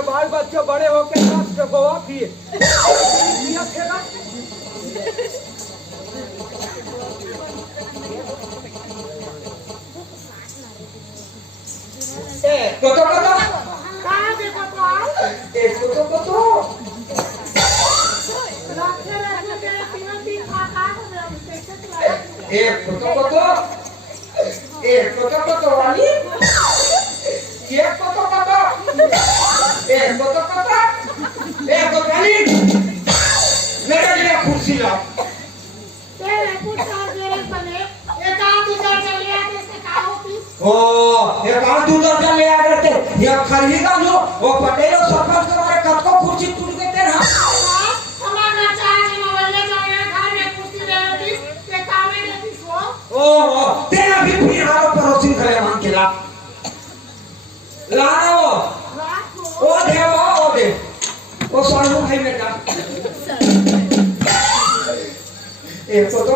मेरे बाल बच्चे बड़े होके राष्ट्र गोवा पिए कोतो कहाँ देखो तो आओ कोतो रखे रखे तेरे तीनों दिन खा हो गया कैसे चलाया कोतो वाली कोतो वाली मेरे लिए कुर्सी लाओ तेरे कुर्सी तेरे बने एक आध उधर चले आते से का होती ओ ये बात तू तो चले आ करते ये खरीदी का जो वो पटेल और सरपंच के बारे कब को कुर्सी टूट गए थे ना हमारा चाहे न वल्ले जाने घर में कुर्सी ले लेती के काम में लेती सो ओ तेरा भी फिर हारो पड़ोसी खड़े मान के ला रहा वो रात को ओ दे वो सोनू भाई बेटा ए कोतो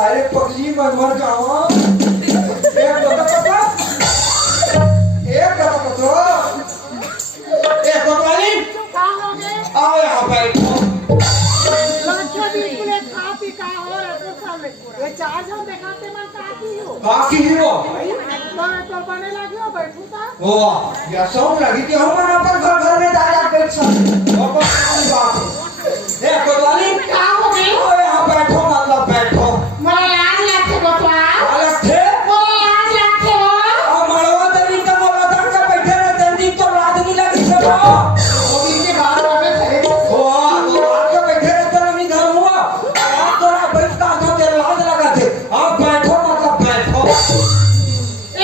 अरे पगली मर जाओ एक कोतो वाली का हो गए आओ यहाँ बैठो लंच बिल्कुल खा पी का हो रहे सामने ये चार जन दिखाते मन काटी हो बाकी हीरो तो बने लगे हो बैठू था ओ या सब लगी कि हम अपन घर में दादा बैठ सकते और बात ए कोतवाली का हो गए ओ यहाँ बैठो मतलब बैठो मला लाज लागते बतवा अलग थे मला लाज लागते हो और मड़वा दनी का मौलादार का बैठे रहते हैं तो लाज नहीं लगी सबको वो इनके बाहर आवे थे ओ तो रात को बैठे रहते हैं नहीं घर हुआ आप तो ना बैठ का तो तेरे लाज लगा थे आप बैठो मतलब बैठो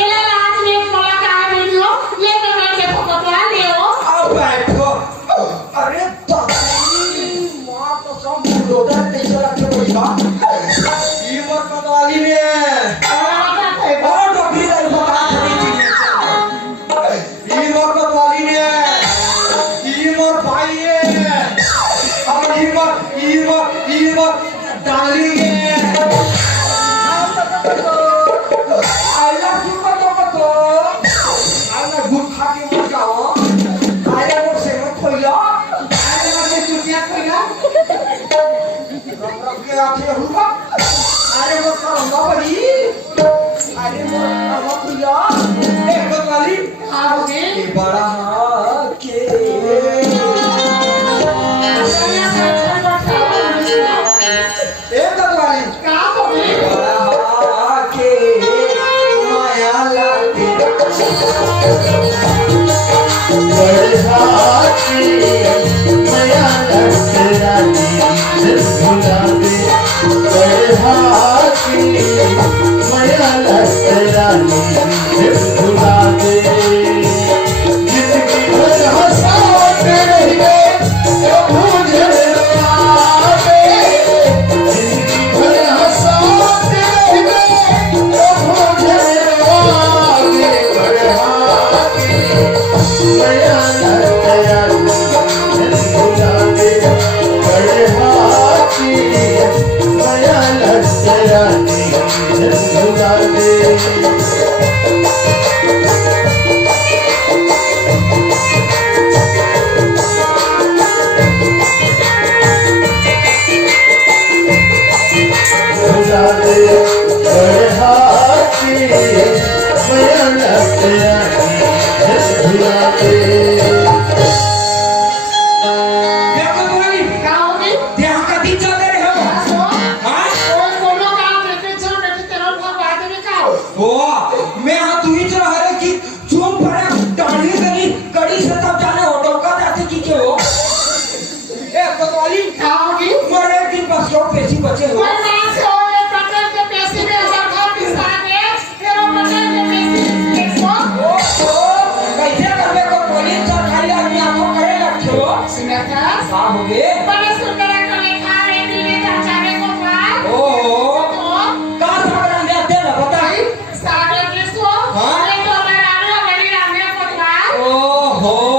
एला लाज में मला का वीडियो ये तो मैं देखो बतवा ले हो आप बैठो अरे तो मां तो सब लोडर कैसे रखे कोई बात ये मत कोतवाली ने और डॉक्टरी का बता थोड़ी चीज ये मत कोतवाली ने ये मत भाई है और ये मत डाली है आई लव यू कोतो आई ना गुड खा के मत जाओ आई वो से मत खोलो आई ना चुटिया खोलो रंग के आखे हुआ अरे वो करंगा बड़ी अरे वो खोलो एक कोतवाली आओगे बड़ा के एक कोतवाली का हो गए बड़ा के माया लागे बचे हो कैसे करबे को पुलिस सरकारी आदमी आपको करे रखो का हो गए ओ का सागरन देते ना बताई ओ हो